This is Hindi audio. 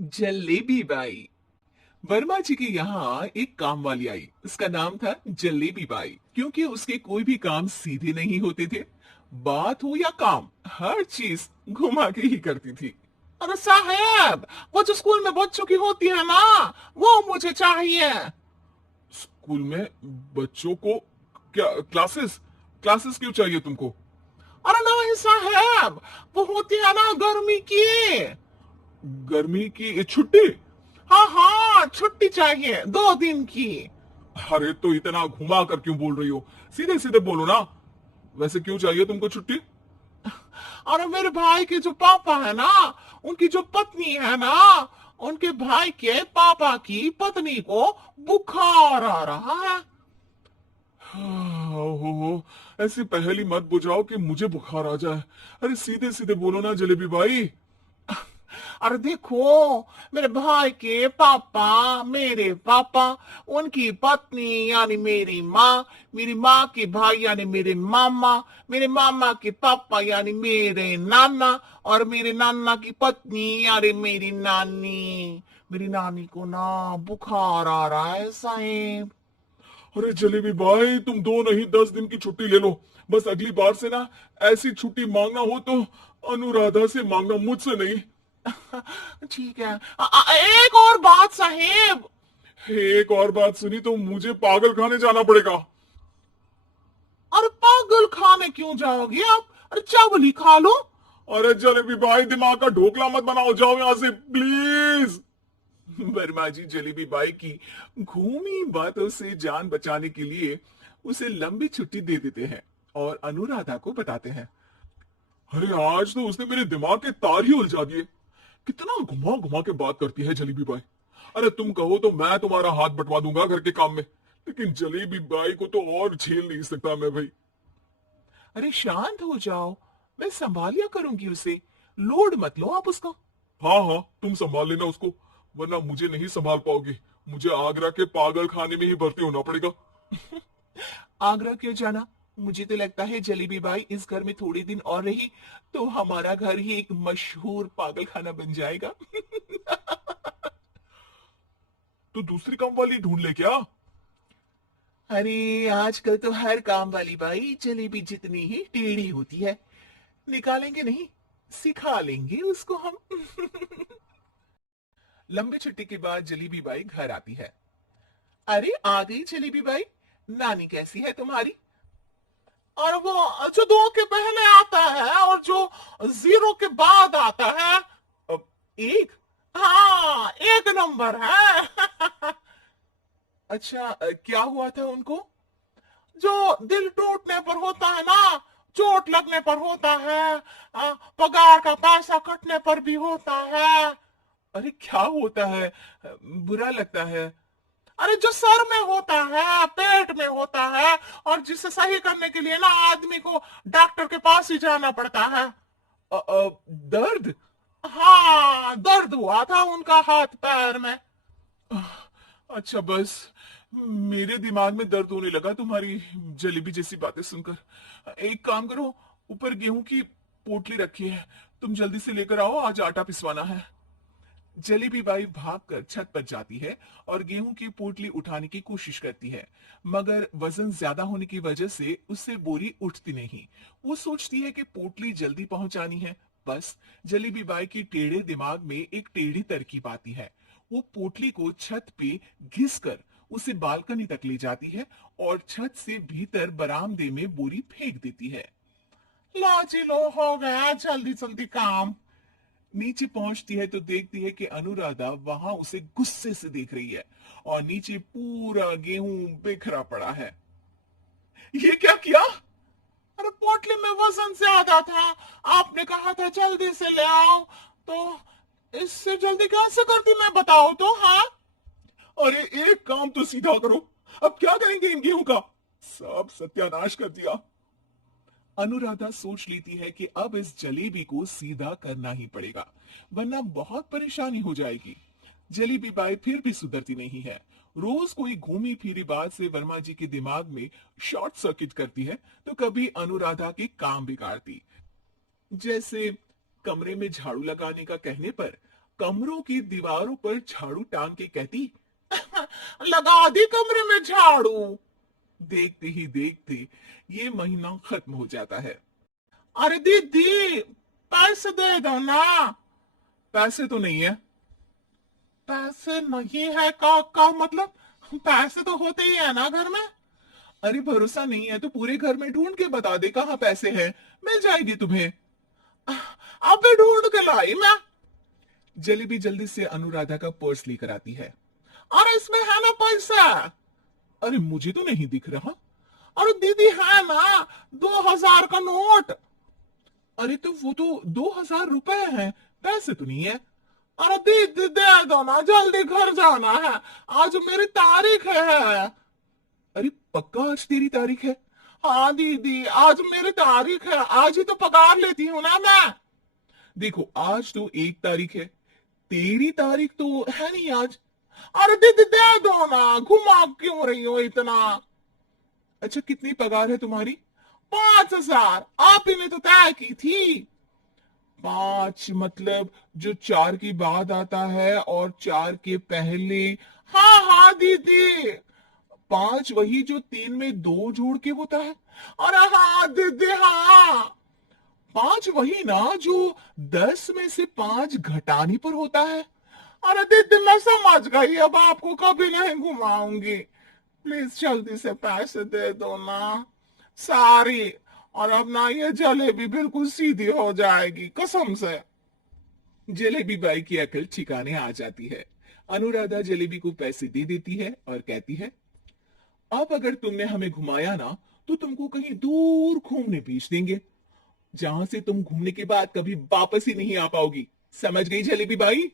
जलेबी बाई। वर्मा जी के यहाँ एक काम वाली आई। उसका नाम था जलेबी बाई, क्योंकि उसके कोई भी काम सीधे नहीं होते थे। बात हो या काम, हर चीज घुमा के ही करती थी। अरे साहब, वो जो स्कूल में बच्चों की होती है ना, वो मुझे चाहिए। स्कूल में बच्चों को क्या क्लासेस क्लासेस क्यों चाहिए तुमको? अरे नहीं साहब, वो होती है ना गर्मी की। गर्मी की छुट्टी? हाँ हाँ, छुट्टी चाहिए 2 दिन की। अरे तो इतना घुमा कर क्यों बोल रही हो? सीधे सीधे बोलो ना। वैसे क्यों चाहिए तुमको छुट्टी? अरे मेरे भाई के जो पापा है ना, उनकी जो पत्नी है ना, उनके भाई के पापा की पत्नी को बुखार आ रहा है। ओहो, ऐसी पहेली मत बुझाओ कि मुझे बुखार आ जाए। अरे सीधे सीधे बोलो ना जलेबी भाई। अरे देखो, मेरे भाई के पापा, मेरे पापा, उनकी पत्नी यानी मेरी माँ के भाई यानी मेरे मामा, मेरे मामा के पापा यानी मेरे नाना, और मेरे नाना की पत्नी यानी मेरी नानी। मेरी नानी को ना बुखार आ रहा है साहेब। अरे जलेबी भाई, तुम 2 नहीं 10 दिन की छुट्टी ले लो। बस अगली बार से ना ऐसी छुट्टी मांगना हो तो अनुराधा से मांगना, मुझसे नहीं। ठीक है। एक और बात साहेब। एक और बात सुनी तो मुझे पागल खाने जाना पड़ेगा। अरे पागल खाने क्यों जाओगे आप? अरे चावल ही खा लो। अरे जलेबी भाई, दिमाग का ढोकला मत बनाओ, जाओ यहाँ से प्लीज। वर्मा जी जलेबी बाई की घूमी बातों से जान बचाने के लिए उसे लंबी छुट्टी दे देते हैं और अनुराधा को बताते हैं। अरे आज तो उसने मेरे दिमाग के तार ही उलझा दिए। कितना घुमा घुमा के बात करती है जलेबी बाई। अरे तुम कहो तो मैं तुम्हारा हाथ बंटवा दूंगा घर के काम में, लेकिन जलेबी बाई को तो और झेल नहीं सकता मैं भाई। अरे शांत हो जाओ, मैं संभालिया करूंगी उसे। लोड मत लो आप उसका। हाँ हाँ, तुम संभाल लेना उसको, वरना मुझे नहीं संभाल पाओगे। मुझे आगरा के पागल खाने में ही भर्ती होना पड़ेगा। आगरा क्यों जाना? मुझे तो लगता है जलेबी बाई इस घर में थोड़े दिन और रही तो हमारा घर ही एक मशहूर पागल खाना बन जाएगा। तो दूसरी काम वाली ढूंढ ले क्या? अरे आजकल तो हर काम वाली बाई जलेबी जितनी ही टेढ़ी होती है। निकालेंगे नहीं, सिखा लेंगे उसको हम। लंबी छुट्टी के बाद जलेबी बाई घर आती है। अरे आ गई जलेबी बाई, नानी कैसी है तुम्हारी? और वो जो 2 के पहले आता है और जो 0 के बाद आता है। अब एक, हाँ 1 नंबर है। अच्छा, क्या हुआ था उनको? जो दिल टूटने पर होता है ना, चोट लगने पर होता है, पगार का पैसा कटने पर भी होता है। अरे क्या होता है? बुरा लगता है। अरे जो सर में होता है, पेट में होता है, और जिसे सही करने के लिए ना आदमी को डॉक्टर के पास ही जाना पड़ता है। दर्द? हाँ, दर्द हुआ था उनका हाथ पैर में। अच्छा बस, मेरे दिमाग में दर्द होने लगा तुम्हारी जलेबी जैसी बातें सुनकर। एक काम करो, ऊपर गेहूं की पोटली रखी है, तुम जल्दी से लेकर आओ, आज आटा पिसवाना है। जलेबी बाई भागकर छत पर जाती है और गेहूं की पोटली उठाने की कोशिश करती है, मगर वजन ज्यादा होने की वजह से उससे बोरी उठती नहीं। वो सोचती है कि पोटली जल्दी पहुंचानी है। बस जलेबी बाई की टेढ़े दिमाग में एक टेढ़ी तरकीब आती है। वो पोटली को छत पे घिसकर उसे बालकनी तक ले जाती है और छत से भीतर बरामदे में बोरी फेंक देती है। लो जी लो, हो गया जल्दी जल्दी काम। नीचे पहुंचती है तो देखती है कि अनुराधा वहां उसे गुस्से से देख रही है और नीचे पूरा गेहूं बिखरा पड़ा है। ये क्या किया? अरे पोटली में वजन ज्यादा था, आपने कहा था जल्दी से ले आओ, तो इससे जल्दी कैसे करती मैं बताओ तो। हाँ, अरे एक काम तो सीधा करो, अब क्या करेंगे इन गेहूं का? सब सत्यानाश कर दिया। अनुराधा सोच लेती है कि अब इस जलेबी को सीधा करना ही पड़ेगा, वरना बहुत परेशानी हो जाएगी। जलेबी बाई फिर भी सुधरती नहीं है। रोज कोई घूमी फिरी बात से वर्मा जी के दिमाग में शॉर्ट सर्किट करती है, तो कभी अनुराधा के काम बिगाड़ती। जैसे कमरे में झाड़ू लगाने का कहने पर कमरों की दीवारों पर झाड़ू टांग के कहती, लगा दी कमरे में झाड़ू। देखते ही देखते ये महीना खत्म हो जाता है। अरे दीदी, पैसे दे दो ना। पैसे तो नहीं है। पैसे नहीं है का मतलब? पैसे तो होते ही है ना घर में। अरे भरोसा नहीं है तो पूरे घर में ढूंढ के बता दे कहाँ पैसे हैं, मिल जाएगी तुम्हें। अबे ढूंढ के लाई मैं। जलेबी जल्दी से अनुराधा का पर्स लेकर आती है। अरे इसमें है ना पैसा। अरे मुझे तो नहीं दिख रहा। अरे दीदी है ना, 2000 का नोट। अरे तो वो तो 2000 रुपए है, पैसे तो नहीं है। अरे दीदी दे दो ना, जल्दी घर जाना है, आज मेरी तारीख है। अरे पक्का आज तेरी तारीख है? हाँ दीदी, आज मेरी तारीख है, आज ही तो पगार लेती हूँ ना मैं। देखो आज तो 1 तारीख है, तेरी तारीख तो है नहीं आज। अरे दीदी दे दो ना, घुमा क्यों रही हो इतना? अच्छा कितनी पगार है तुम्हारी? 5000, आप ही ने तो तय की थी। 5 मतलब जो 4 की बाद आता है और 4 के पहले। हाँ हाँ दीदी। 5 वही जो 3 में 2 जोड़ के होता है। अरे हाँ दीदी हाँ। 5 वही ना जो 10 में से 5 घटाने पर होता है। अरे दीदी मैं समझ गई, अब आपको कभी नहीं घुमाऊंगी। प्लीज जल्दी से पैसे दे दो ना, सारी। और अब ना ये जलेबी बिल्कुल सीधी हो जाएगी कसम से। जलेबी बाई की अकल ठिकाने आ जाती है। अनुराधा जलेबी को पैसे दे देती है और कहती है, अब अगर तुमने हमें घुमाया ना तो तुमको कहीं दूर घूमने भेज देंगे, जहां से तुम घूमने के बाद कभी वापस ही नहीं आ पाओगी। समझ गई जलेबी बाई?